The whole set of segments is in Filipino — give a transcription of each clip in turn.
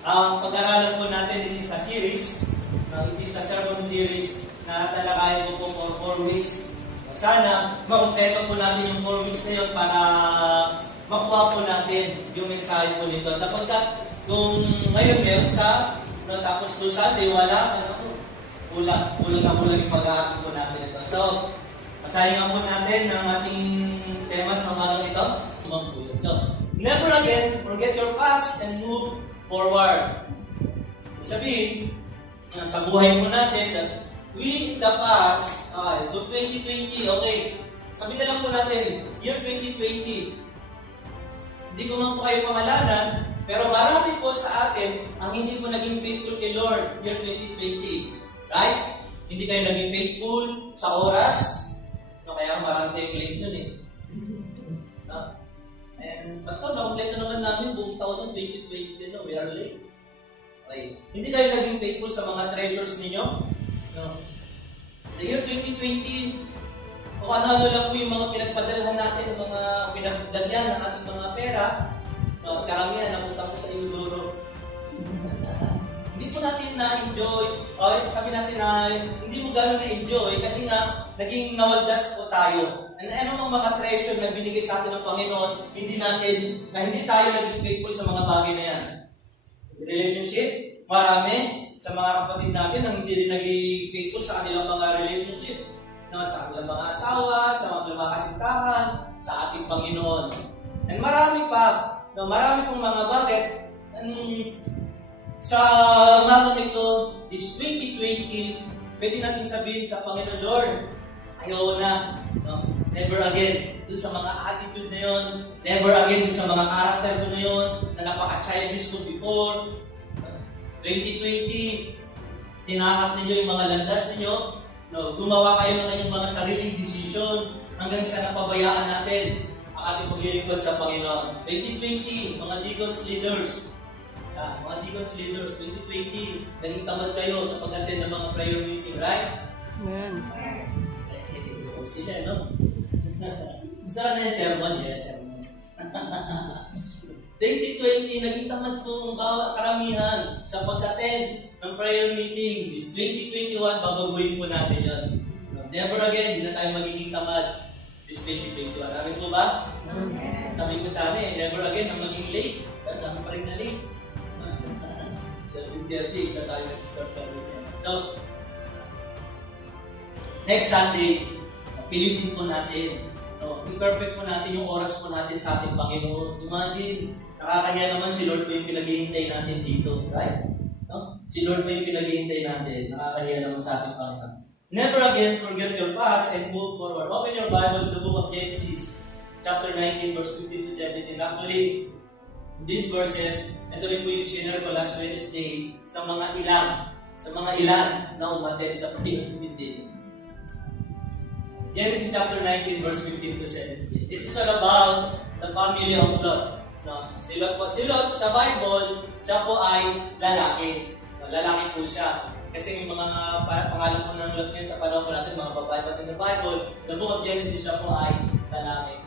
Ang pag-aralan po natin it is a series, it is a sermon series na talakayin ko po for 4 weeks. Sana makumpleto po natin yung 4 weeks na yun para makuha po natin yung mensahe po nito. Sapagkat kung ngayon meron ka, tapos kung Sunday wala, kulang yung pag-aaral po natin ito. So, masahin nga po natin ang ating tema sa umagang ito. So, never again forget your past and move forward. Sabihin, sa buhay po natin, that we, the past, to 2020, okay, sabihin na lang po natin, year 2020, hindi ko man po kayo pangalanan, pero marami po sa atin ang hindi po naging faithful kay Lord, year 2020. Right? Hindi kayo naging faithful sa oras, no, kaya marami tayong late nun eh. No? And Pastor, nakompleto naman namin buong taon ng 2020, no? We are late. Okay. Hindi kayo naging faithful sa mga treasures ninyo? No. The year 2020, kung ano lang po yung mga pinagpadalhan natin, mga pinagdagyan ng ating mga pera, no, karamihan napunta po sa Inodoro. Hindi po natin na-enjoy, o sabi natin na hindi mo gano'n na-enjoy kasi nga naging nawaldas po tayo. And ano mga treasure na binigay sa atin ng Panginoon, hindi tayo naging faithful sa mga bagay na yan. Relationship, marami sa mga kapatid natin ang hindi rin naging faithful sa kanilang mga relationship, no, sa kanilang mga asawa, sa mga kasintahan, sa ating Panginoon. And marami pa, no, marami pong mga bakit, sa umaga nito, this 2020, pwede natin sabihin sa Panginoon, Lord, ayaw na, no? Never again dun sa mga attitude na yun, never again dun sa mga character ko na yun, na napaka-childish ko before. 2020, tinahak ninyo yung mga landas ninyo, no? Gumawa kayo ng inyong mga sariling decision hanggang sa napabayaan natin ang ating paglilingkod sa Panginoon. 2020, mga deacons leaders, 2020, naging tamad kayo sa pag-attend ng mga prayer meeting, right? Amen. Sila, no? Gusto ka na yung sermon? Yes, sermon. 2020, naging tamad po ang karamihan sa pag-attend ng prayer meeting. This 2021, babaguhin po natin yun. Never again, hindi na tayo magiging tamad. This 2021. Amin po ba? Sabi ko sa amin, never again ang maging late. Dami pa rin na late. 7:30 na tayo nag-start kami. So, next Sunday, pilitin po natin. No, i-perfect po natin yung oras po natin sa ating Panginoon. Imagine, nakakaya naman si Lord po yung pinaghihintay natin dito. Right? No? Si Lord po yung pinaghihintay natin. Nakakaya naman sa ating Panginoon. Never again forget your past and move forward. Open your Bible to the book of Genesis, chapter 19, verse 15 to 17. Actually, these verses, ito rin po yung sinare ko last Wednesday sa mga ilan na umattend sa prayer meeting. Genesis chapter 19, verse 15 to 17. It is all about the family of Lot. No? Si Lot sa Bible, siya po ay lalaki. No, lalaki po siya. Kasi yung mga pangalan po ng Lot ngayon sa panahon po natin, mga babae pa in the Bible, the book of Genesis, siya po ay lalaki.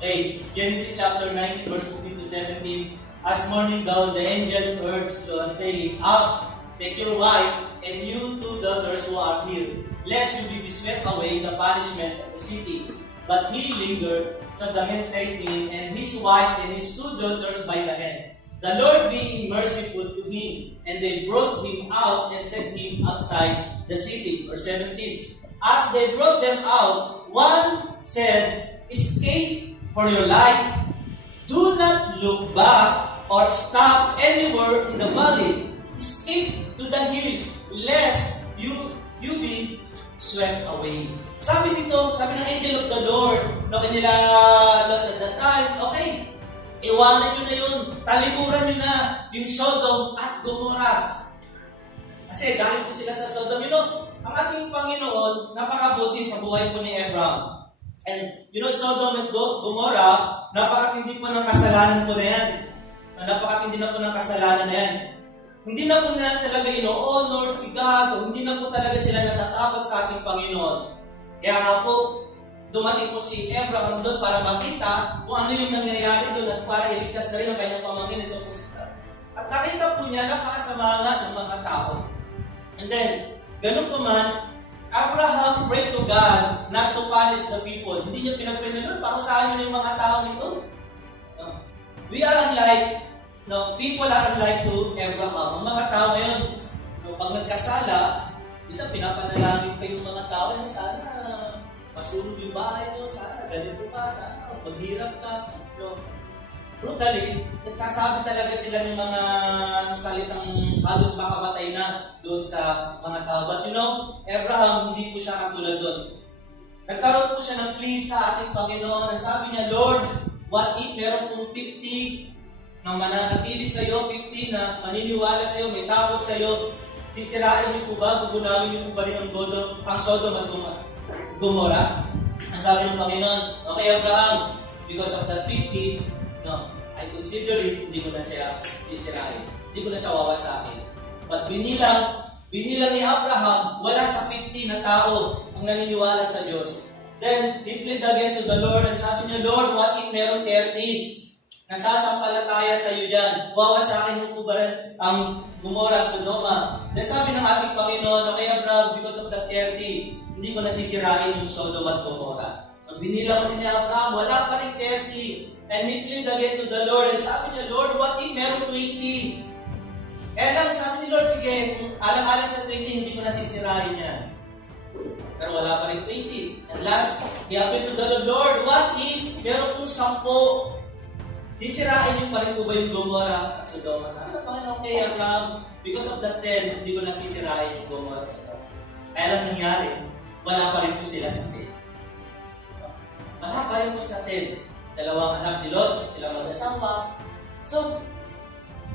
Okay, Genesis chapter 19, verse 15 to 17. As morning dawned, the angels urged Lot, saying, Out, take your wife, and you 2 daughters who are here, lest you be swept away the punishment of the city. But he lingered, so the men seized and his wife and his 2 daughters by the hand. The Lord being merciful to him, and they brought him out and set him outside the city. Verse 17. As they brought them out, one said, Escape for your life. Do not look back or stop anywhere in the valley. Escape to the hills, lest you be swept away. Sabi ng angel of the Lord, no, kanila Lot at that time, okay, iwanan nyo na yun, talikuran nyo na yung Sodom at Gomorrah. Kasi galing po sila sa Sodom, ang ating Panginoon, napakabuti sa buhay po ni Abraham. And Sodom at Gomorrah, napakatindi po ng kasalanan po na yan. Napakatindi na po ng kasalanan na yan. Hindi na po na talaga ino-honor si God, o hindi na po talaga sila natatakot sa ating Panginoon. Kaya nga po, dumating po si Abraham doon para makita kung ano yung nangyayari doon at para iligtas na rin ang kanyang pamangkin. Ito po At nakita po niya, napakasama nga ng mga tao. And then, ganun pa man, Abraham prayed to God not to punish the people. Hindi niya pinagpilihan, parusahan niyo yung mga tao nito. No. We are unlike, no, people are unlike to Abraham. Ang mga tao ngayon, no, pag nagkasala, isa pinapanalangin kayo yung mga tao, no, sana masunog yung bahay mo, sana ganito ka, sana maghirap ka. No. Brutally, nagsasabi talaga sila ng mga salitang halos makamatay na doon sa mga tao. But you know, Abraham, hindi po siya katulad doon. Nagkaroon po siya ng plea sa ating Panginoon. Ang sabi niya, Lord, what if meron pong 50 na mananatili sa iyo, 50 na maniniwala sa iyo, may takot sa iyo, sisirain niyo po ba, gugunawin niyo po ba rin ang Sodom at Gomorrah? Ang sabi ng Panginoon, okay Abraham, because of that 50, no, I consider it, hindi ko na siya sisirain. Hindi ko na siya wawasakin. But binilang ni Abraham, wala sa 50 na tao ang naniniwala sa Diyos. Then, he plead again to the Lord, and sabi niya, Lord, what if meron 30? Nasasampalataya sa iyo dyan. Wawasakin mo po ba rin ang Gomorrah at Sodoma? Then sabi ng ating Panginoon, okay Abraham, because of that 30, hindi ko nasisirain yung Sodom at Gomorrah. So, binilang ko ni Abraham, wala pa rin 30. And he plead again to the Lord. And sabi niya, Lord, what if meron 20? Kaya lang, sabi ni Lord, sige, kung alang-alang sa 20, hindi ko nasisirain yan. Pero wala pa rin 20. And last, he appealed to the Lord, Lord, what if meron pong 10? Sisirain niyo pa rin po ba yung Gomorrah at Sodoma? Sabi ng Panginoon kay Abraham, because of that 10, hindi ko nasisirain yung Gomorrah at Sodoma. Kaya lang nangyari, wala pa rin po sila sa 10. Wala pa rin po sa 10. Dalawang anak ni Lot, sila mag-asawa. So,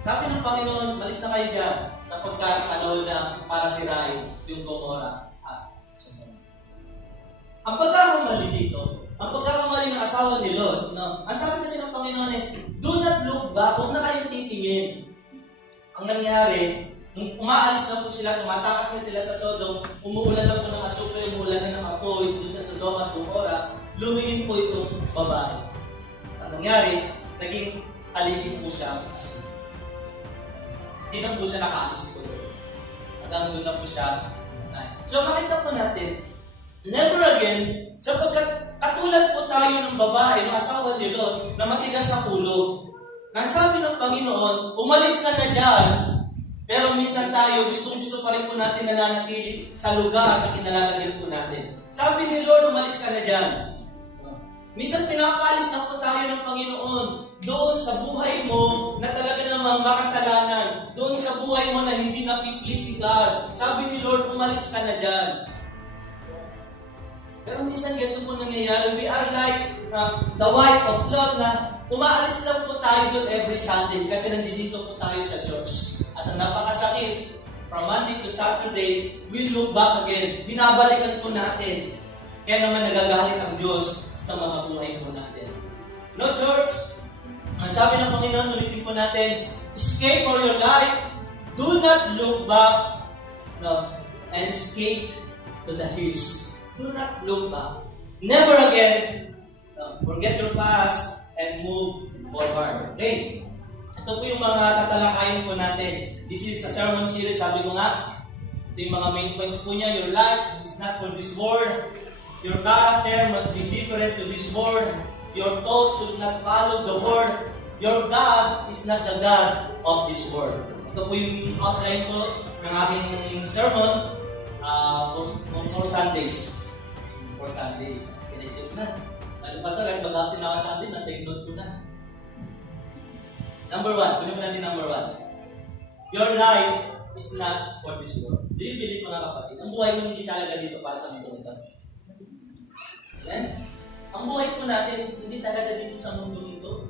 sabi ng Panginoon, malis na kayo dyan sapagkat panahon na para sirain yung Gomorrah at Sodoma. Ang pagkakamali dito, ang pagkakamali ng asawa ni Lot, no? Ang sabi kasi ng Panginoon do not look back, huwag na kayong titingin. Ang nangyari, nung umaalis na po sila, tumatakas na sila sa Sodom, umuulan na po ng asukre, umuulan na ng apoy doon sa Sodoma at Gomorrah, lumingin po itong babae. Ang nangyari, naging alipin po siya as hindi na po siya nakaalis ko. Hanggang doon na po siya. So makita po natin, never again, sapagkat katulad po tayo ng babae, ng asawa ni Lot, na matigas sa ulo. Nasabi ng Panginoon, umalis ka na dyan, pero minsan tayo, gusto pa rin po natin nananatili sa lugar na kinalalagyan po natin. Sabi ni Lord, umalis ka na dyan. Minsan pinapalis na po tayo ng Panginoon doon sa buhay mo na talaga namang makasalanan. Doon sa buhay mo na hindi napiplease si God. Sabi ni Lord, umalis ka na dyan. Pero minsan ganito po nangyayari. We are like the wife of Lot na umaalis lang po tayo doon every Sunday kasi nandito po tayo sa church. At ang napakasakit, from Monday to Saturday, we look back again. Binabalikan po natin. Kaya naman nagagalit ang Diyos sa mga buhay po natin. No, church? Ang sabi ng Panginoon, ulitin po natin, escape for your life. Do not look back, no, and escape to the hills. Do not look back. Never again, no, forget your past and move forward. Okay? Ito po yung mga tatalakayin po natin. This is a sermon series, sabi ko nga. Ito yung mga main points po niya. Your life is not for this world. Your character must be different to this world. Your thoughts should not follow the world. Your God is not the God of this world. Ito po yung outline po ng aking sermon for Sundays. For Sundays. Pinag-take na. Pastor, kahit mag-absent na ka Sunday, na-take note ko na. Number 1. Kunin mo natin number 1. Your life is not for this world. Do you believe, mga kapatid? Ang buhay mo hindi talaga dito para sa mundo ito. Yan. Ang buhay po natin, hindi talaga dito sa mundo ito.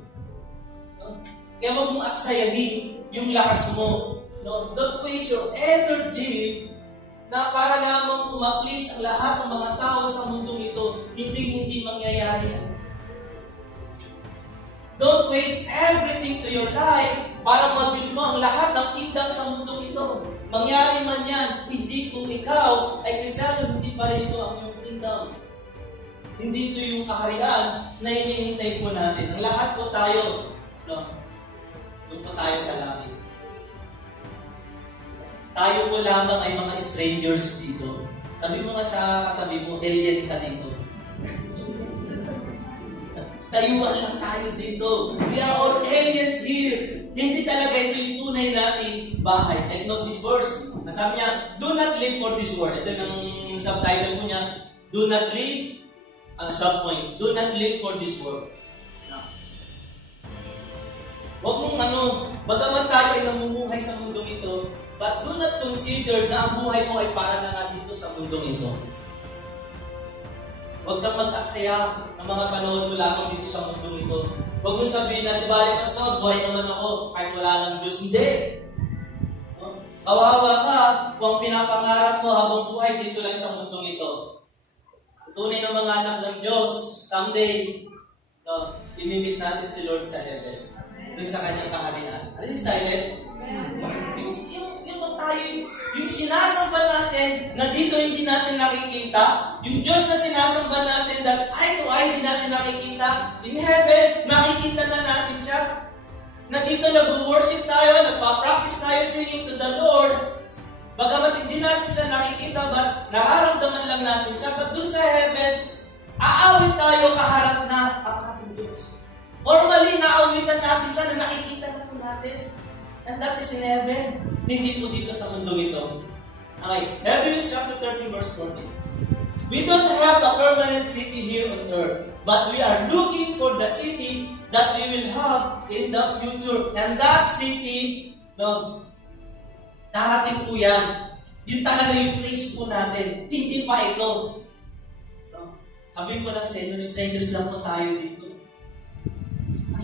No? Kaya huwag mong aksayahin yung lakas mo. No? Don't waste your energy na para lamang ma-please ang lahat ng mga tao sa mundo ito. Hindi mangyayari yan. Don't waste everything to your life para mabuild mo ang lahat ng kingdom sa mundo ito. Mangyari man yan, hindi kung ikaw ay Kristiyano, hindi pa rin ito ang iyong kingdom. Hindi ito yung kaharian na hinihintay po natin. Ang lahat po tayo, no? Doon po tayo sa langit. tayo po lamang ay mga strangers dito. Sabi mo nga sa katabi mo, alien ka dito. Tayuan lang tayo dito. We are all aliens here. Hindi talaga ito yung tunay nating bahay. Take note this verse. Nasabi niya, do not live for this world. Ito yung subtitle po niya, do not live, subpoint, do not live for this world. Huwag mong bagaman tayo ay namumuhay sa mundong ito, but do not consider na ang buhay mo ay para na nga dito sa mundong ito. Huwag kang mag-aksaya ng mga panahon mo lamang dito sa mundong ito. Huwag mong sabihin na, di ba, Pastor, buhay naman ako kahit wala ng Diyos. Hindi. No? Kawawa ka kung pinapangarap mo habang buhay dito lang sa mundong ito. Tunay ng mga anak ng Diyos, someday, imimit natin si Lord sa heaven. Doon sa kanyang kaharian. Are you excited? Yung tayo, yung sinasamba natin na dito hindi natin nakikita, yung Diyos na sinasamba natin that eye to eye hindi natin nakikita, in heaven, makikita na natin siya. Na dito nag-worship tayo, nagpa-practice tayo singing to the Lord. Bagamat hindi natin siya nakikita, but nararamdaman lang natin siya. But doon sa heaven, aawit tayo kaharap na ang ating Diyos. Formally, naawitan natin siya na nakikita na po natin. And that is in heaven. Hindi po dito sa mundong ito. Okay, Hebrews chapter 13 verse 14. We don't have a permanent city here on earth, but we are looking for the city that we will have in the future. And that city, darating po yan. Yun talaga yung place po natin. Hindi pa ito. Sabi ko lang sa inyo, strangers lang po tayo dito.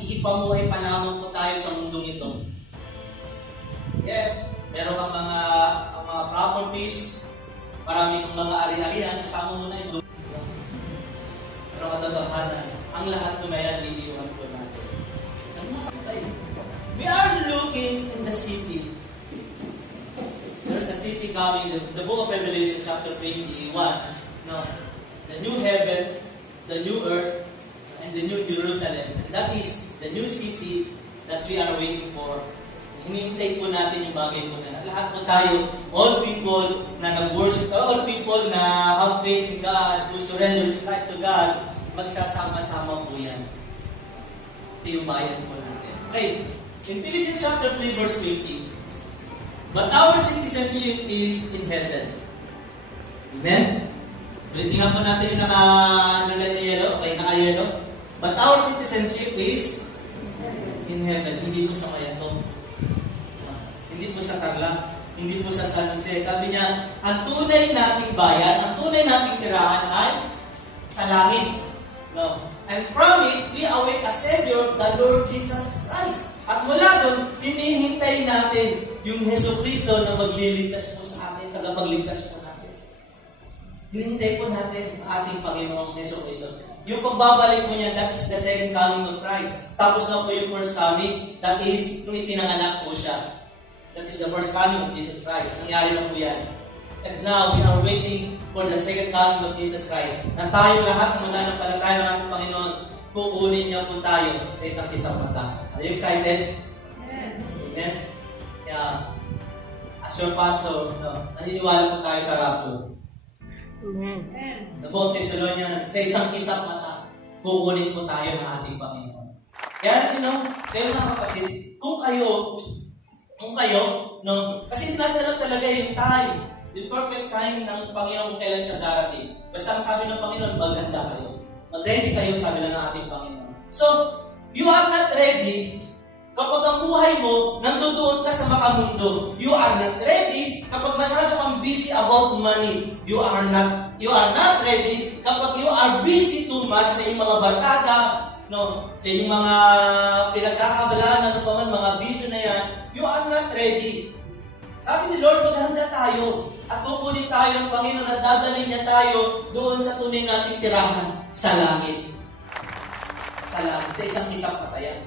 Ipamuhay pa lamang po tayo sa mundong ito. Yeah, meron kang mga properties, maraming mga ari-arian, kasama mo na ito. Pero katotohanan, ang lahat ko na yan, liliwan po natin. Saan mo sakay? We are looking in the city. There's a city coming, the book of Revelation chapter 21, the new heaven, the new earth, and the new Jerusalem. And that is the new city that we are waiting for. Hinihintay po natin yung bagay po na lahat po tayo, all people na nag-worship, all people na have faith in God, who surrender his life to God, magsasama-sama po yan. Ito yung bayan po natin. Okay, in Philippians chapter 3 verse 20, but our citizenship is in heaven. Amen? Ulitin nga po natin yung naka-yellow, okay, naka-yellow. But our citizenship is in heaven. Hindi po sa Mayato. Hindi po sa Carla. Hindi po sa San Jose. Sabi niya, ang tunay nating bayan, ang tunay nating tirahan ay sa langit. No. And from it, we await a Savior, the Lord Jesus Christ. At mula doon, hinihintay natin yung Hesus Kristo na magliligtas po sa atin, tagapagligtas po natin. Hinihintay po natin ang ating Panginoong Hesus Kristo. Yung pagbabalik mo niya, that is the second coming of Christ. Tapos na po yung first coming, that is, nung ipinanganak po siya. That is the first coming of Jesus Christ. Nangyari na po yan. And now, we are waiting for the second coming of Jesus Christ. Na tayo lahat ng mananampalataya ng ating Panginoon, kukunin niya po tayo sa isang mata. Are you excited? Amen? Yeah. As your pastor, naniniwala po tayo sa rapture. Amen. The book of Thessalonians, sa isang mata, kukunin po tayo ng ating Panginoon. Kaya, kayo mga kapatid, kung kayo, kasi hindi natin alam talaga yung time, yung perfect time ng Panginoon kung kailan siya darating. Basta ang sabi ng Panginoon, maghanda kayo. Mag-ready kayo, sabi lang ng ating Panginoon. So, you are not ready kapag ang buhay mo, nandoon ka sa makamundo. You are not ready kapag masyado kang busy about money. You are not ready kapag you are busy too much sa iyong mga barkada, sa inyong mga pinagkakabalaan, ano pa man, mga bisyo na yan. You are not ready. Sabi ni Lord, maghanda tayo at kukunin tayo ng Panginoon at dadalhin niya tayo doon sa tunay nating tirahan sa langit. Sa langit, sa isang patayan.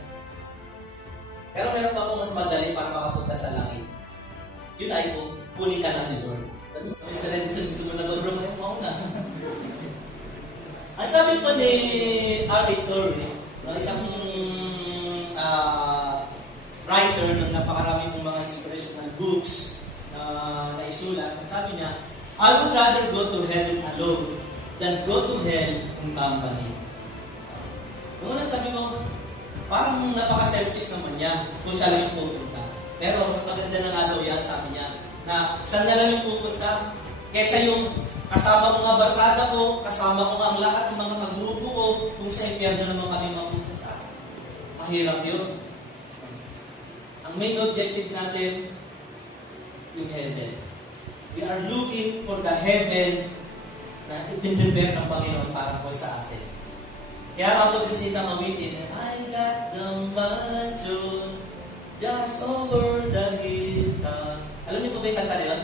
Pero meron pa akong mas madali para makapunta sa langit. Yun ay kunin ka na ni Lord. Sabi ko, sa Edison, gusto mo na bro, mo na. Ang sabi pa ni R.A. Torrey, isang writer ng napakarami pong mga inspirational books na naisulat. Sabi niya, I would rather go to heaven alone than go to hell in company. Noong una sabi ko, parang napaka-selfish naman yan kung siya lang yung pupunta. Pero mas maganda na nga daw yan, sabi niya, na saan na lang yung pupunta kesa yung kasama ko nga barkada ko, kasama ko nga ang lahat ng mga kagrupo ko, kung sa impyerno naman kami mapupunta. Mahirap yun. Ang main objective natin, yung heaven. We are looking for the heaven na ipinrepare ng Panginoon para po sa atin. Kaya ako din sa isang awitin, I got the mansion just over the hilltop. Alam niyo po ba yung kanta nila?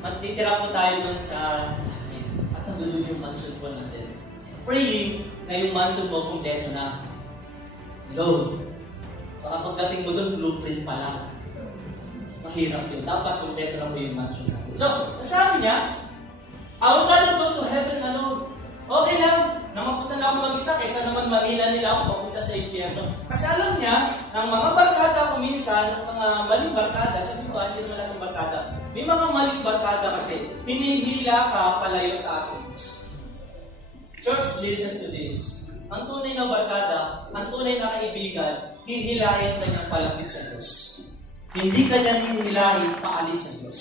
Magtitira po tayo doon sa langit. At ang doon yung mansion po natin. Praying na yung mansion mo kumpleto na. Hello? Baka pagdating mo doon, blueprint pa lang. Mahirap yun. Dapat kumpleto na mo yung mansion natin. So, nasabi niya, I would rather go to heaven alone. Okay lang, na mapunta na ako mag-isa kaysa naman mahila nila ako papunta sa impyerno. Kasi alam niya, ng mga barkada ko minsan, mga maling barkada, sabi ko, hindi naman lahat ng barkada. May mga maling barkada kasi, hinihila ka palayo sa ating Diyos. Church, listen to this. Ang tunay na barkada, ang tunay na kaibigan, hihilayan ka niyang palapit sa Diyos. Hindi ka niya hihilahin paalis sa Diyos.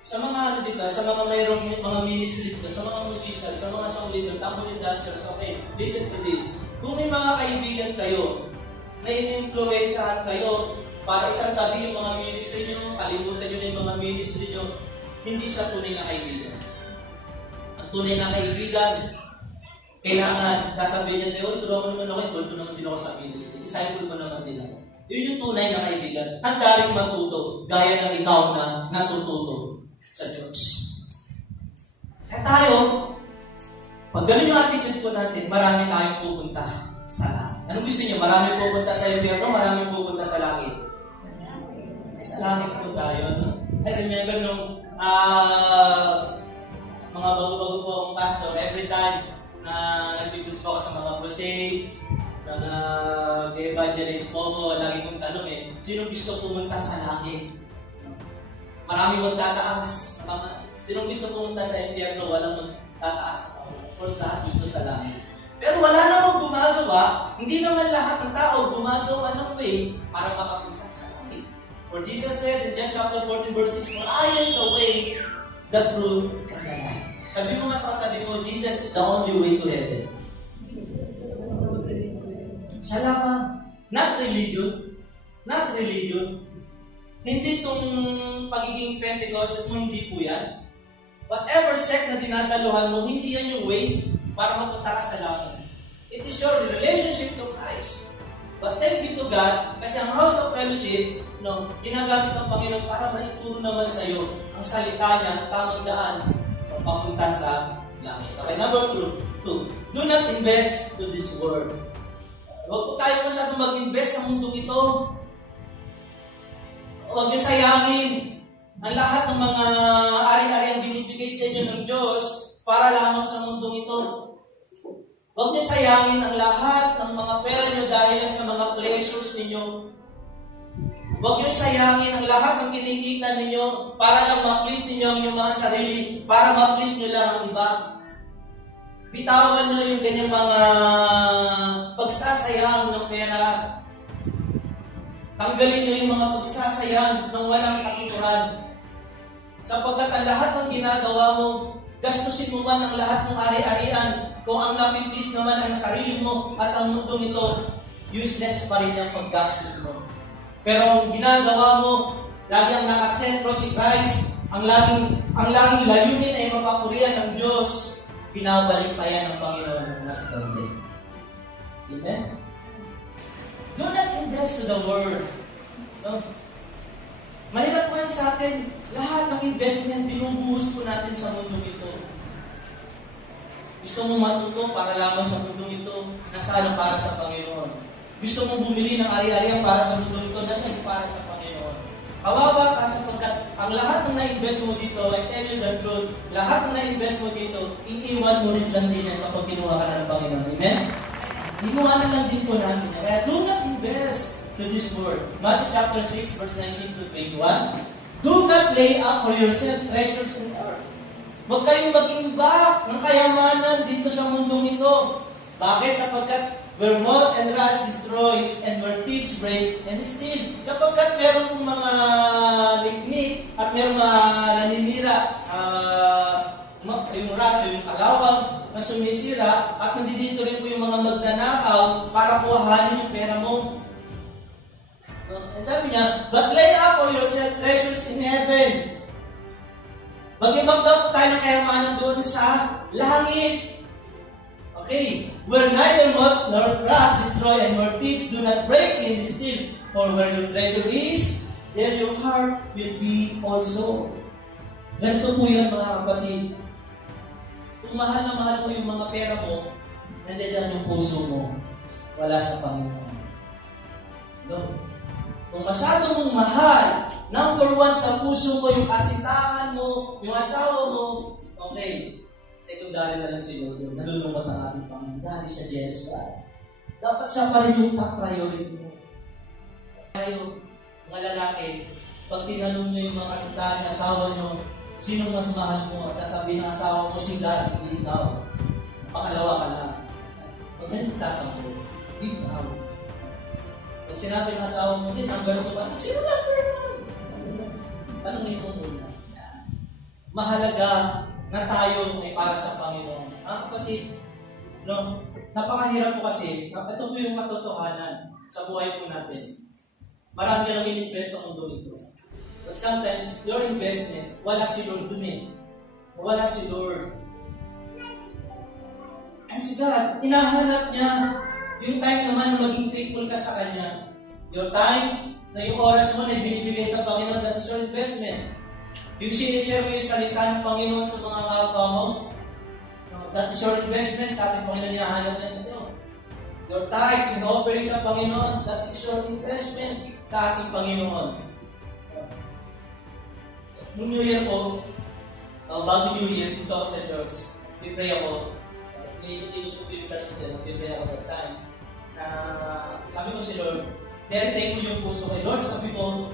Sa mga dito, sa mga mayroong mga ministry dito, sa mga musicians, sa mga song leader, tambourine dancers, okay, listen to this. Kung may mga kaibigan kayo, na in-influensyahan kayo, para isang tabi yung mga ministry nyo, kalimutan nyo na yung mga ministry nyo, hindi siya tunay na kaibigan. Ang tunay na kaibigan, kailangan, sasabihin niya sa'yo, tulungan mo naman ako, tulungan naman din ako sa ministry, disciple mo naman din ako. Yun yung tunay na kaibigan. Handa rin matuto, gaya ng ikaw na natututo sa Diyos. Kaya tayo, pag ganun yung attitude po natin, marami tayong pupunta sa langit. Anong gusto niyo? Marami pupunta sa impyerno, marami pupunta sa langit. Sa langit po tayo. I remember nung mga bago-bago po akong pastor, every time na nag-preach po ako sa mga crusade, na nag-evangelize po ako, lagi kong tanong sino gusto pumunta sa langit? Marami magtataas. Sinong gusto pumunta sa impyerno, walang magtataas. Of course, lahat gusto sa langit. Pero wala namang gumagawa, hindi naman lahat ng tao gumagawa ng way para makapunta sa langit. For Jesus said in John chapter 14, verse 6, for I am the way, the truth, and the life. Sabi mo nga sa katabi mo, Jesus is the only way to heaven. Siya lamang. Not religion. Not religion. Hindi itong pagiging Pentecostes mo, hindi po yan. Whatever sect na dinadaluhan mo, hindi yan yung way para mapunta ka sa langit. It is your relationship to Christ. But thank be to God, kasi ang house of fellowship, ginagamit ng Panginoon para maituro naman sa iyo ang salita niya, ang tamang daan, papunta sa langit. Okay, number 2, do not invest to this world. Huwag po tayo masyadong mag-invest sa mundong ito. Huwag niyo sayangin ang lahat ng mga ari-ariang binibigay sa inyo ng Diyos para lamang sa mundong ito. Huwag niyo sayangin ang lahat ng mga pera niyo dahil lang sa mga pleasures ninyo. Huwag niyo sayangin ang lahat ng kinikita ninyo para lang ma-please ninyo ang inyong mga sarili, para ma-please niyo lang ang iba. Bitawan niyo yung ganyang mga pagsasayang ng pera. Tanggalin niyo yung mga pagsasayang ng walang katuturan. Sapagkat ang lahat ng ginagawa mo, gastusin mo man ang lahat ng ari-arian, kung ang napiplis naman ang sarili mo at ang mundong ito, useless pa rin ang paggastos mo. Pero ang ginagawa mo, lagi ang nakasentro si Christ, ang laging layunin ay mapapurihan ng Diyos, pinabalik pa yan ng Panginoon ng mas ganda. Amen? Do not invest to the world. No? Mahirap po sa atin, lahat ng investment, binubuhos po natin sa mundong ito. Gusto mo matuto para lamang sa mundong ito, nasaan para sa Panginoon. Gusto mo bumili ng ari-arian para sa mundong ito, nasaan para sa Panginoon. Kawawa ka sapagkat ang lahat ng na-invest mo dito, I tell you the truth, lahat ng na-invest mo dito, iiwan mo rin lang din yan kapag kinuha ka na ng Panginoon. Amen? Iiwanan lang din po natin. Kaya do not invest. to this word. Matthew chapter 6, verse 19 to 21. Do not lay up for yourself treasures in earth. Huwag kayong mag-imbak ng kayamanan dito sa mundong ito. Bakit? Sapagkat where moth and rust destroys and where thieves break and steal. Sapagkat meron pong mga liknik at meron mga naninira, yung rust, yung kalawang na sumisira, at nandito rin po yung mga magnanakaw para kuhanin yung pera mo. And sabi niya, but lay up for yourself treasures in heaven. Mag-ibang daw tayo ng kayamanan doon sa langit. Okay. Where neither moth nor rust destroy and where thieves do not break in the steal. For where your treasure is, there your heart will be also. Ganito po yan mga kapatid. Kung mahal na mahal mo yung mga pera mo, nandiyan yung puso mo. Wala sa Panginoon. No? Kung masyado mong mahal, number one sa puso mo, yung kasintahan mo, yung asawa mo, okay, secondary na lang siguro yun. Nalulungat ang ating Panginoon dahil sa jealous pride. Dapat siya pa rin yung top priority mo. Kayo, mga lalaki, pag tinanong nyo yung mga kasintahan ng asawa nyo, sino mas mahal mo? At sasabihin ng asawa mo, si God, hindi ikaw. Pakalawa ka lang. Pag ganun tatanggol, hindi ikaw. Pag sinabi ng asawa mo din, ang gano'n ba? Sino number one? Tanongin mo muna. Mahalaga na tayo ay para sa Panginoon. Kapatid, no? Napakahirap po kasi, ito po yung katotohanan sa buhay po natin. Marami ka nang in-invest sa mundo nito. But sometimes, your investment, wala si Lord dun eh. Wala si Lord. And si God, inahanap niya yung time naman maging faithful ka sa Kanya. Your time, na yung oras mo na binibigay sa Panginoon, that is your investment. Yung sinishare mo yung salita ng Panginoon sa mga kapwa mo, that is your investment sa ating Panginoon, hinahanap niya sa iyo. Your tithes and offering sa Panginoon, that is your investment sa ating Panginoon. Noong New Year po, bago New Year, dito ako sa church, pipray ako. Nilito ko yung church din, pipray ako that time. Sabi ko si Lord, very thankful yung puso ko. Lord, sabi ko,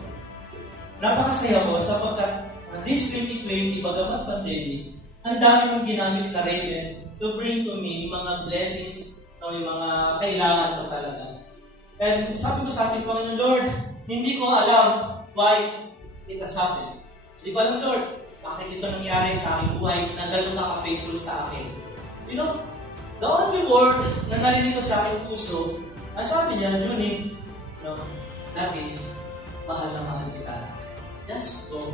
napakasaya ko sapagkat this 2020, bagamat pandemic, ang dami mong ginamit na Raven to bring to me mga blessings na yung mga kailangan ko talaga. And sabi ko sa ating Panginoon, Lord, hindi ko alam why it has happened. Hindi ko alam, Lord, bakit ito nangyari sa aking buhay na gano'n ka-faithful sa akin. You know, the only word na narinig ko sa aking puso, ang sabi niya, Junin, no, that is, mahal na mahal kita. Just go.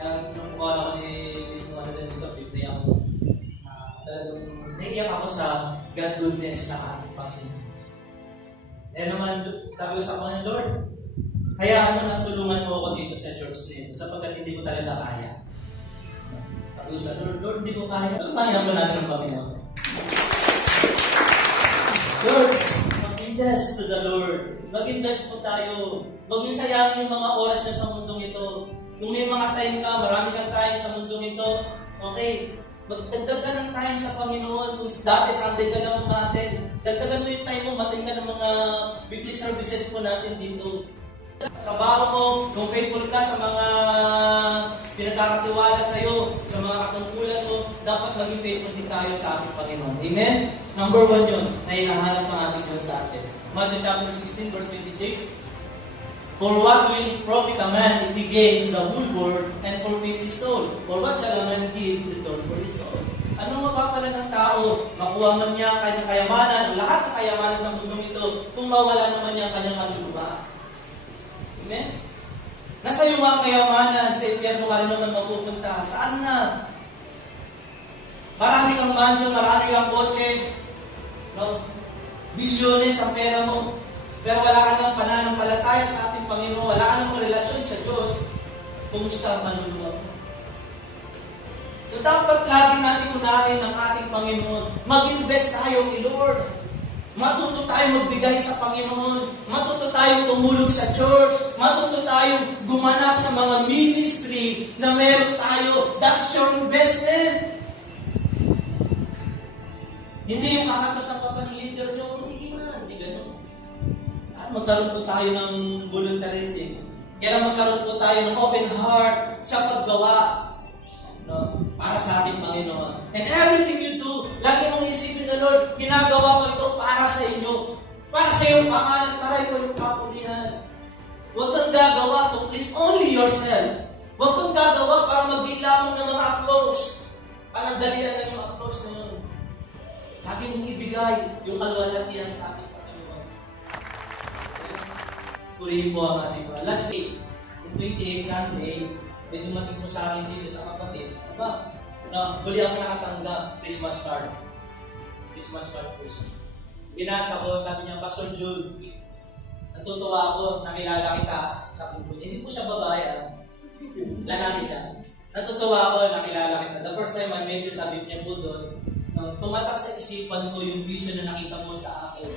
Kaya nung kuha ako ni Miss Noah na dito, pipray ako. Naiiyak ako sa God goodness na ating Panginoon. Eh naman, sabi ko sa Panginoon, Lord, kaya mo nang tulungan mo ako dito sa church nito sapagkat hindi ko talaga kaya. Sabi ko sa Lord, hindi ko kaya. Pagpapahingan mo natin ang Panginoon. Church, mag-invest to the Lord. Mag-invest po tayo. Huwag niyo sayangin yung mga oras na sa mundong ito. Kung may mga time ka, marami kang time sa mundong ito, okay, magdagdag ka ng time sa Panginoon. Kung dati Sunday ka lang natin, dagdagan mo yung time mo, matin ka ng mga weekly services po natin dito. Trabaho mo, kung faithful ka sa mga pinagkakatiwala sa iyo, sa mga katungkulan mo, dapat maging faithful din tayo sa ating Panginoon. Amen? Number 1 yun, na hinahanap ng ating Diyos sa atin. Matthew chapter 16, verse 26. For what will it profit a man if he gains the whole world and forfeit his soul? For what shall a man give in return for his soul? Anong mapapala ng tao? Makuha man niya ang kanyang kayamanan, ang lahat ng kayamanan sa mundong ito, kung mawala naman niya ang kanyang kaluluwa. Amen? Nasa iyo mga kayamanan, sa impyerno ka rin naman mapupunta. Saan na? Marami kang mansion, marami kang kotse, no? Bilyones ang pera mo. Pero wala ka ng pananampalataya sa ating Panginoon, wala ka ng relasyon sa Diyos, kumusta ang manunod mo? So dapat lagi natin unahin ang ating Panginoon. Mag-invest tayo kay Lord. Matuto tayo magbigay sa Panginoon. Matuto tayo tumulong sa church. Matuto tayo gumanap sa mga ministry na meron tayo. That's your investment. Hindi yung kakatosan ka pa ng leader nyo. Sige na, hindi ganun. At magkaroon po tayo ng voluntarism. Kaya magkaroon po tayo ng open heart sa paggawa, no, para sa ating Panginoon. And everything you do, lagi mong isipin na, Lord, ginagawa ko ito para sa inyo. Para sa iyong pangalan, para iyong kapulihan. Huwag kang gagawa to please only yourself. Huwag kang gagawa para maging lamang ng mga applause. Para dalihan na yung applause na yun. Lagi mong ibigay yung kalwalatian sa ating Panginoon. Purihin po ang ating Panginoon. Last week, in 28 Sunday, may dumating po sa akin dito sa kapatid. Aba, huli ako nakatanggap Christmas card. Christmas card po siya. Binasa ko, sabi niya, Pastor Jude, natutuwa ako, nakilala kita. Sabi ko, hindi po siya babae. Lalaki siya. Natutuwa ako, nakilala kita. The first time I met you, sabi niya po doon, tumatak sa isipan ko yung vision na nakita mo sa akin.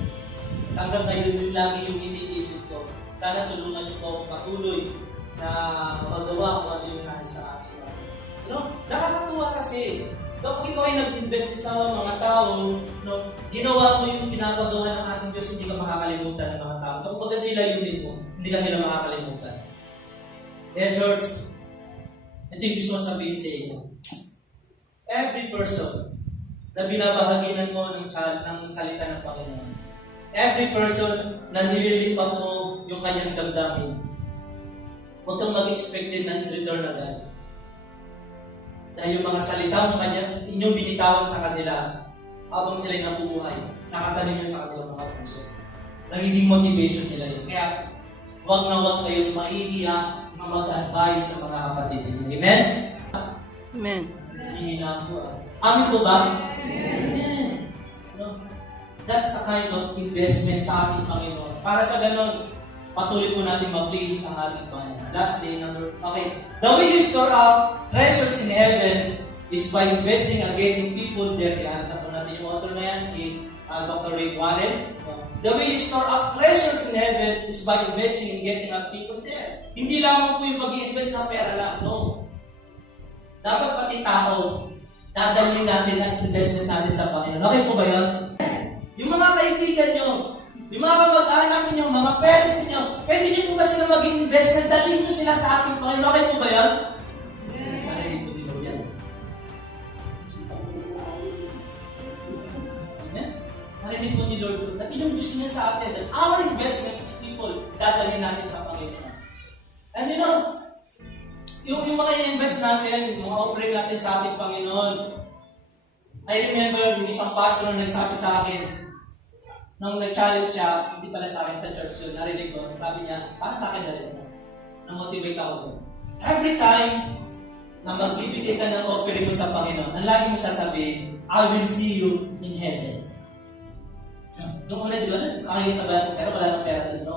Hanggang ngayon, yung lagi yung iniisip ko. Sana tulungan niyo po akong patuloy na magawa kung ano yung nais sa akin. Nakakatuwa kasi, kapag ikaw ay nag-invest sa mga tao, ginawa mo yung pinapagawa ng ating Diyos, hindi ka makakalimutan ng mga tao. Kapag maganda yung layunin mo, hindi ka nila makakalimutan. Kaya George, ito yung gusto mo sabihin sa inyo. Every person na binabahaginan mo ng salita ng Panginoon, every person na nililipat mo yung kanyang damdamin, huwag kang mag-expected na return agad. Dahil yung mga salita mo kanya, inyong binitawan sa kanila habang sila'y nabubuhay, nakatanim yun sa kanilang mga puso. Nagiging motivation nila yun. Kaya, huwag na huwag kayong maiiya na mag-advise sa mga kapatid ninyo. Amen? Amen. Hihina po. Amin po ba? Amen. That's a kind of investment sa ating Panginoon. Para sa ganon, patuloy po natin mag-please ang ating Panginoon. Last day, okay. The way you store up treasures in heaven is by investing again in people there. Yan, po natin yung author na yan, si Dr. Ray Warren. The way you store up treasures in heaven is by investing in getting up people there. Hindi lamang po yung mag-i-invest ng pera lang, no. Dapat pati tao, dadalhin natin as investment natin sa Panginoon. Okay po ba yun? Yung mga kaibigan nyo, yung mga kamag-anak ninyo, mga parents ninyo, pwede nyo po ba sila maging investment? Dalhin nyo sila sa ating Panginoon. Okay po ba yan? Narinig po nila yan. Narinig po ni Lord that yung gusto niya sa atin, that our investment is people, dadalhin natin sa Panginoon. And you know, yung mga invest natin, yung mga offering natin sa ating Panginoon, I remember yung isang pastor na nagsabi sa akin, nung nag-challenge siya, hindi pala sa akin sa church yun, narinig ko, sabi niya, para sa akin na rin, na-motivate ako doon. Every time na magbibigay ka ng offering mo sa Panginoon, ang lagi mo sasabihin, I will see you in heaven. Nung una, di ba, makikita ba natin, pero wala nang pera doon, no?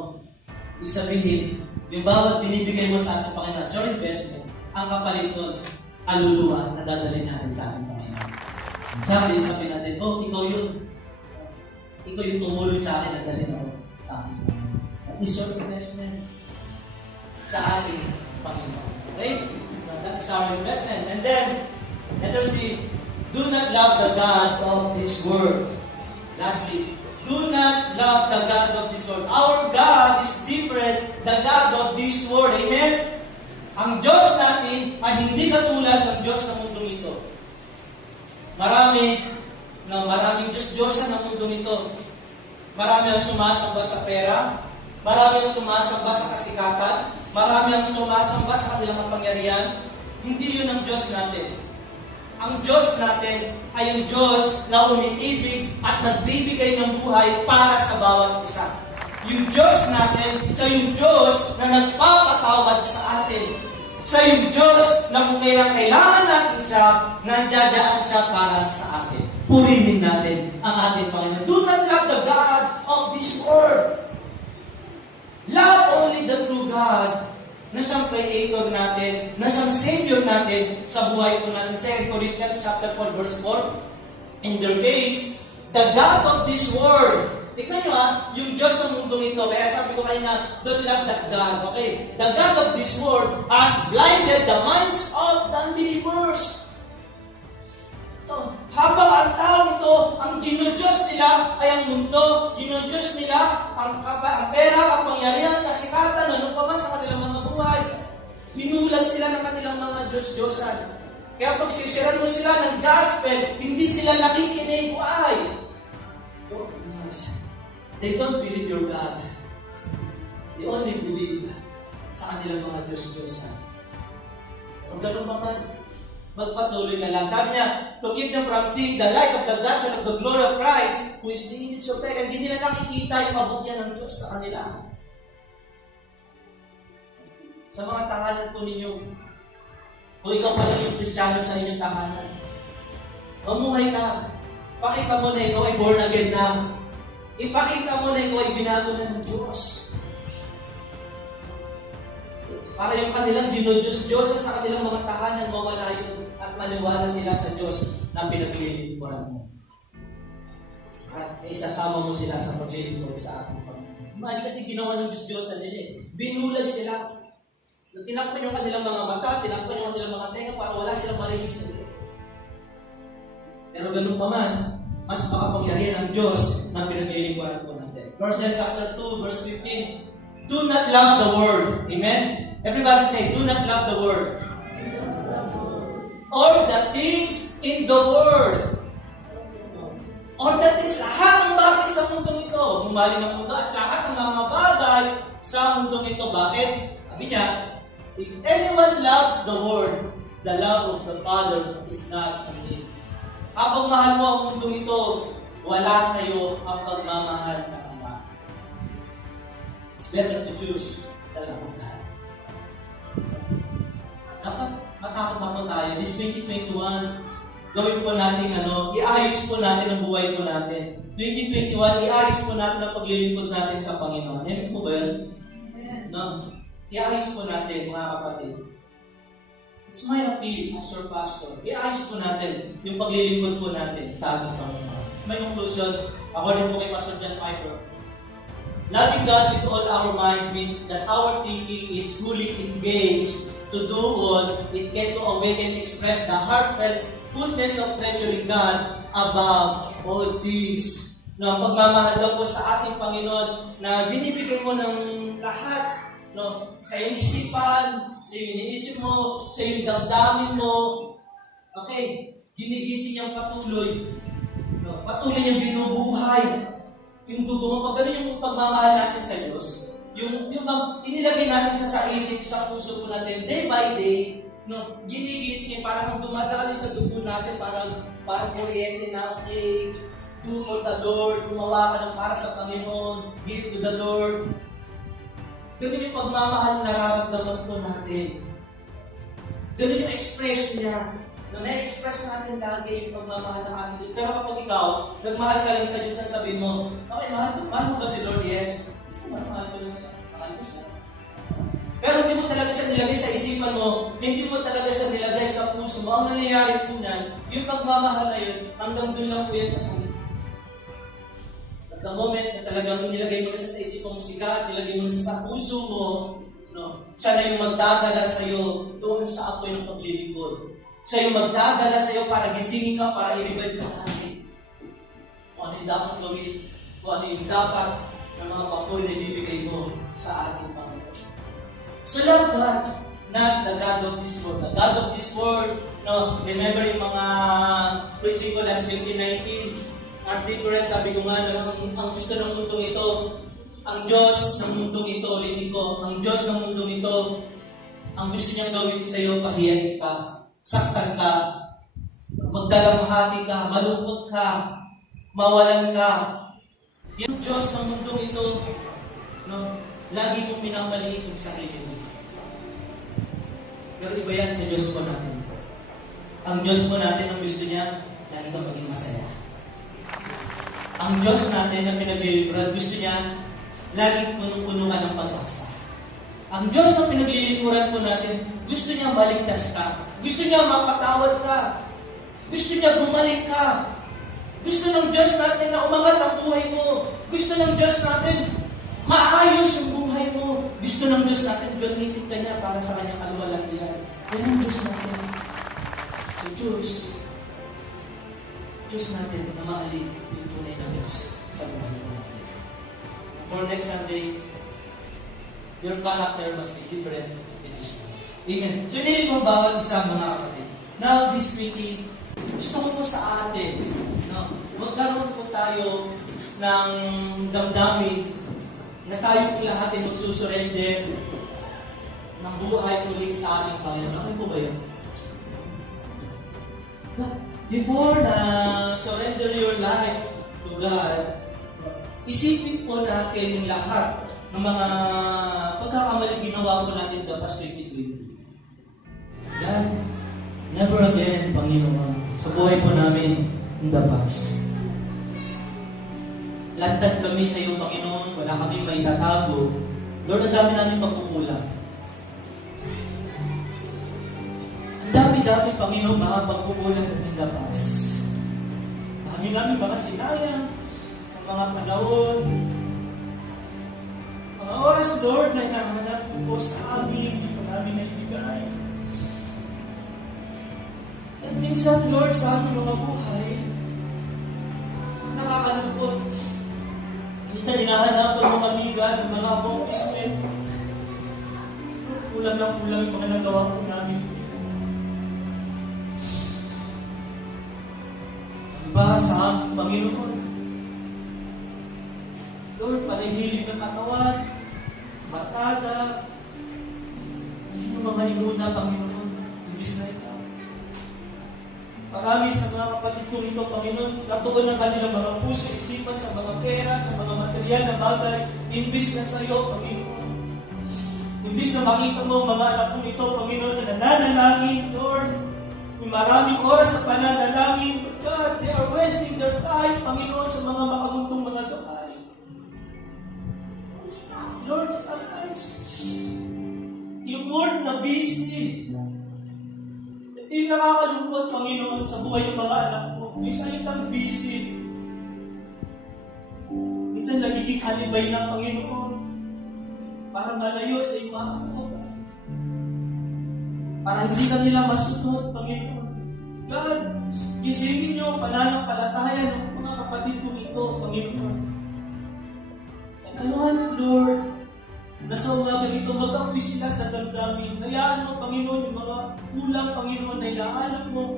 Ibig sabihin, yung bawat binibigay mo sa ating Panginoon, your investment, ang kapalit nun, kaluluwa na dadalhin natin sa ating Panginoon. Sabi natin, oh, ikaw yun. Ikaw yung tumulong sa akin at dalhin ako sa akin. That is your investment sa ating Panginoon. Okay? So that is our investment. And then, let us see, do not love the God of this world. Lastly, do not love the God of this world. Our God is different, the God of this world. Amen? Ang Diyos natin ay hindi katulad ng Diyos ng mundong ito. Maraming Diyos-Diyosan ng mundo nito. Marami ang sumasamba sa pera, marami ang sumasamba sa kasikatan, marami ang sumasamba sa kanilang kapangyarihan. Hindi yun ang Diyos natin. Ang Diyos natin ay yung Diyos na umiibig at nagbibigay ng buhay para sa bawat isa. Yung Diyos natin, isa yung Diyos na nagpapatawad sa atin. Isa yung Diyos na kung kailangan natin siya, nandiyan siya para sa atin. Purihin natin ang ating Panginoon. Do not love the God of this world. Love only the true God na siyang Creator natin, na siyang Savior natin sa buhay po natin. 2 Corinthians chapter 4, verse 4. In their case, the God of this world. Tignan nyo yung Diyos ng mundong ito. Kaya sabi ko kayo na, don't love that God. Okay? The God of this world has blinded the minds of the unbelievers. Habang ang tao nito, ang Diyos nila nila ay ang mundo. Diyos nila ang pera, ang pangyarihan, kasikatan, ano pa man sa kanilang mga buhay. Binulag sila ng kanilang mga Diyos-Diyosan. Kaya pag sisiran mo sila ng gospel, hindi sila nakikinig. Why? Because they don't believe your God. They only believe sa kanilang mga Diyos-Diyosan. Kung ganun pa man, magpatuloy ka lang. Sabi niya, to keep them from seeing the light of the gospel of the glory of Christ, who is the image of God. Hindi nila nakikita yung kabutihan ng Diyos sa kanila. Sa mga tahanan po ninyo, kung ikaw pa lang yung Kristiyano sa inyong tahanan, mamuhay ka. Pakita mo na ikaw ay born again na. Ipakita mo na ikaw ay binago na ng Diyos. Para yung kanilang dinodiyos-Diyos sa kanilang mga tahanan, mawala yun at maliwala sila sa Diyos na pinaglilingkuran mo. At isasama mo sila sa paglilingkod sa ating Panginoon. Mali kasi ginawa ng Diyos-Diyosan nila eh. Binulag sila. Tinakpan yung kanilang mga mata, tinakpan yung kanilang mga tenga para wala silang marinig sa iyo. Pero ganun pa man, mas makapangyarihan ang Diyos na pinaglilingkuran po natin. 1 John chapter 2, verse 15. Do not love the world. Amen? Everybody say, do not love the world. Or the things in the world. Or the things, lahat ng bagay sa mundong ito. Bumali ng mundo at lahat ng mga bagay sa mundong ito. Bakit? Sabi niya, if anyone loves the world, the love of the Father is not in him. Habang mahal mo ang mundong ito, wala sa iyo ang pagmamahal ng Ama. It's better to choose the love of God. Dapat matakot po tayo. This 2021, gawin po natin iayos po natin ang buhay po natin. 2021, iayos po natin ang paglilingkod natin sa Panginoon. Amen po ba yun? No? Iayos po natin, mga kapatid. It's my appeal as your pastor. Iayos po natin yung paglilingkod po natin sa ating Panginoon. It's my conclusion, according po kay Pastor John Piper. Loving God with all our mind means that our thinking is fully engaged to do all it can to awaken and express the heartfelt fullness of treasuring God above all things. No, pagmamahal daw po sa ating Panginoon na binibigay mo ng lahat, no, sa iyong isipan, sa iyong iniisip mo, sa iyong damdamin mo. Okay, ginigising niyang patuloy. No, patuloy niyang binubuhay. Yung dugo mo, pag ganun yung pagmamahal natin sa Diyos, yung inilagay natin sa isip, sa puso po natin, day by day, no, ginigising para kung dumadali sa dugo natin, parang kuryente na, okay, do for the Lord, gumawa ka ng para sa Panginoon, give to the Lord. Ganun yung pagmamahal na nararamdaman po natin. Ganun yung expression niya. Na-express natin lagi yung pagmamahal ng ating Diyos. Pero kapag ikaw, nagmahal ka lang sa Diyos na sabihin mo, okay, mahal mo ba si Lord? Yes. Kasi mahal ko lang siya. Mahal ko siya. Pero hindi mo talaga siya nilagay sa isipan mo, hindi mo talaga siya nilagay sa puso mo. Ang nangyayari po niyan, yung pagmamahal na yun, hanggang doon lang po yan sa salita. At the moment na talagang nilagay mo na siya sa isipan mo si God, nilagay mo na siya sa puso mo, no, siya na yung magdadala sa iyo doon sa apoy ng paglilingkod. Siya yung magdadala sa iyo para gisingin ka, para i-revive ka lagi. Kung ano yung dapat gawin, kung ano yung dapat ng mga papoy na ibibigay mo sa ating Panginoon. So love God, not the God of this world. The God of this world, no, remember yung mga preaching ko last 2019, are different, sabi ko nga, ang gusto ng mundong ito, ang Diyos ng mundong ito, ulitin ko, ang Diyos ng mundong ito, ang gusto niyang gawin sa iyo, pahiyain ka, saktan ka, magdalamhati ka, malungkot ka, mawalan ka. Yung Diyos ng mundong ito, no, lagi mong minamaliit yung sarili mo. Pero iba yan sa Diyos po natin. Ang Diyos po natin, ang gusto niya, lagi kang maging masaya. Ang Diyos natin na pinaglilingkuran, gusto niya, lagi punong-puno ka ng pag-asa. Ang Diyos na pinaglilingkuran po natin, gusto niya maligtas ka. Gusto niya mapatawad ka. Gusto niya bumalik ka. Gusto ng Diyos natin na umangat ang buhay mo. Gusto ng Diyos natin maayos ang buhay mo. Gusto ng Diyos natin gamitin ka niya para sa kanyang kaluwalhatian. Yan ang Diyos natin. Si Diyos. Diyos natin na mahalin yung tunay na Diyos sa buhay natin. For next Sunday, your character must be different than this one. Amen. So, hindi ko bawat isa mga kapatid. Now, this weekend, gusto ko po sa atin, no, magkaroon po tayo ng damdamin na tayo po lahat ay magsusurrender ng buhay muli sa aming Panginoon. Okay po ba yun? But before na surrender your life to God, isipin po natin yung lahat ng mga pagkakamaling ginawa po natin the past 2020. God, never again, Panginoon, sa buhay po namin in the past. Lantad kami sa iyo, Panginoon, wala kami maitatago. Lord, ang dami namin pagkukulang. Ang dami-dami, Panginoon, mga pagkukulang at in the past. Dami namin mga sinayang, mga panahon, mga oras, Lord, na hinahanap po sa amin, hindi po namin naibigay. At minsan, Lord, sa aming mga buhay, nakakalungkot. Minsan, hinahanapan ng mga amiga, ng mga accomplishment. Kulang lang kulang yung mga nagawa po namin sa iyo. Diba sa aming Panginoon? Lord, panihilig ng katawan, matada, hindi mo mga inuna, Panginoon, imbis na ito. Marami sa mga kapatid ko ito, Panginoon, natuon ang kanilang mga puso, isipan sa mga pera, sa mga material na bagay, imbis na sa iyo, Panginoon. Imbis na makita mo mga anak mo ito, Panginoon, na nananalangin, Lord, may maraming oras sa pananalangin, but God, they are wasting their time, Panginoon, sa mga makaguntong mga gawain. Lord, sometimes, yung word na busy, ito yung nakakalungkot, Panginoon, sa buhay ng mga anak mo. Minsan yung kang busy. Minsan nagiging halibay ng Panginoon para malayo sa iyong mga anak. Para hindi na nila masunod, Panginoon. God, gisingin niyo ang pananampalataya ng mga kapatid ko ito, Panginoon. And I want, Lord, na sa umaga ito, mag-apoy sila sa damdamin. Hayaan mo, Panginoon, yung mga kulang, Panginoon, na inaalam mo.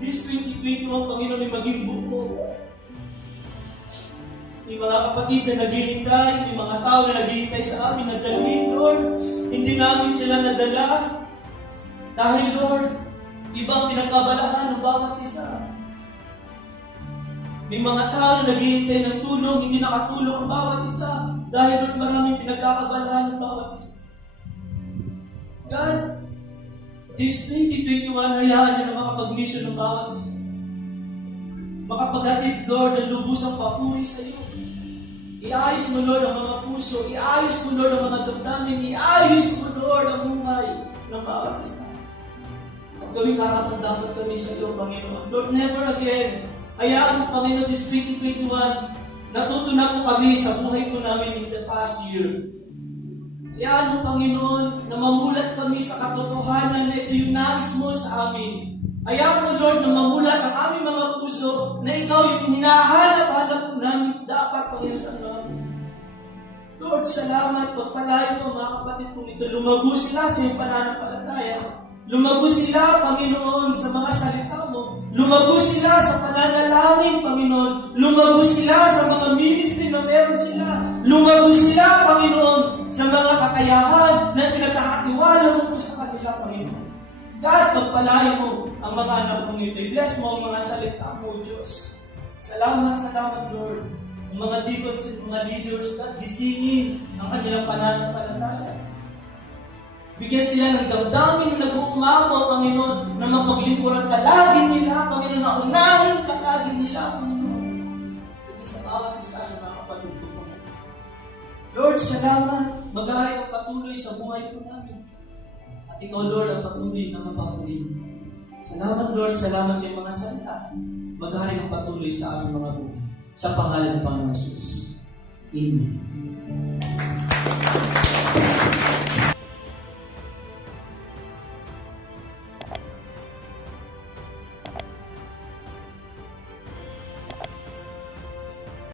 This 2021, Panginoon, ay maging buo. May mga kapatid na naghihintay, may mga tao na naghihintay sa amin na dalhin, Lord. Hindi namin sila nadala. Dahil, Lord, ibang pinagkabalahan ng bawat isa. May mga tao na naghihintay ng tulong, hindi nakatulong ang bawat isa. Dahil, Lord, maraming pinagkakabalahan ng bawat isa. God, this 2021, hayaan niyo na makapag-mission ng bawat isa. Makapaghatid, Lord, ang lubusang papuri sa iyo. Iayos mo, Lord, ang mga puso. Iayos mo, Lord, ang mga damdamin. Iayos mo, Lord, ang buhay ng bawat isa. At gawing karapat-dapat kami sa iyo, Panginoon. Lord, never again. Hayaan mo, Panginoon, this 2021, natuto na po kami sa buhay po namin in the past year. Hayaan mo, Panginoon, na mamulat kami sa katotohanan na ito yung nais mo sa amin. Hayaan mo, Lord, na mamulat ang aming mga puso na ikaw yung hinahanap-hanap po namin dapat, Panginoon, sa mga Lord, salamat. Pagpalayo mo, mga kapatid kong ito. Lumago sila sa iyong pananampalataya. Lumago sila, Panginoon, sa mga salita mo. Lumago sila sa pananalangin, Panginoon. Lumago sila sa mga ministry na meron sila. Lumago sila, Panginoon, sa mga kakayahan na pinagkakatiwala mo po sa kanila, Panginoon. God, pagpalayo mo ang mga anak mong ito. Bless mo ang mga salita mo, Diyos. Salamat, Lord. Ang mga deacons at mga leaders, God, gisingin ang kanilang pananampalataya. Bigyan sila ng damdamin na nag-uumawa, Panginoon, na mapaglingkuran ka lagi nila, Panginoon, na unahin ka lagi nila, Panginoon. Hindi sa bawat isa sa mga kapatid ko, Panginoon. Lord, salamat. Mag-ari ang patuloy sa buhay ko namin. At ikaw, Lord, ang patuloy na mapapuli. Salamat, Lord. Salamat sa iyong mga salita. Mag-ari ang patuloy sa aming mga buhay. Sa pangalan ng Panginoon Jesus. Amen.